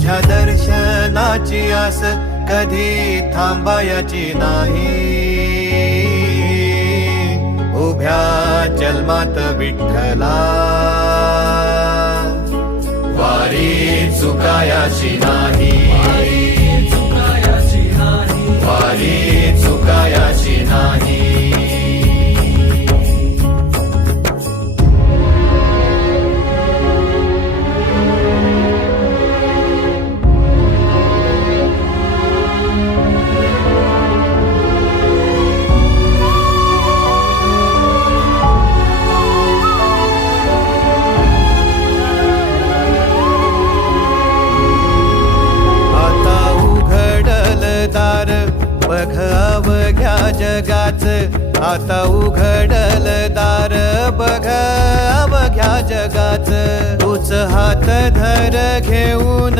तुझ्या दर्शनाची आस कधी थांबायची नाही. उभ्या जन्मात विठ्ठला वारी चुकायाची नाही. वारी चुकायाची नाही. दार बघ अवघ्या जगाच. आता उघडल दार बघ अवघ्या जगाच. तूच हात धर घेऊन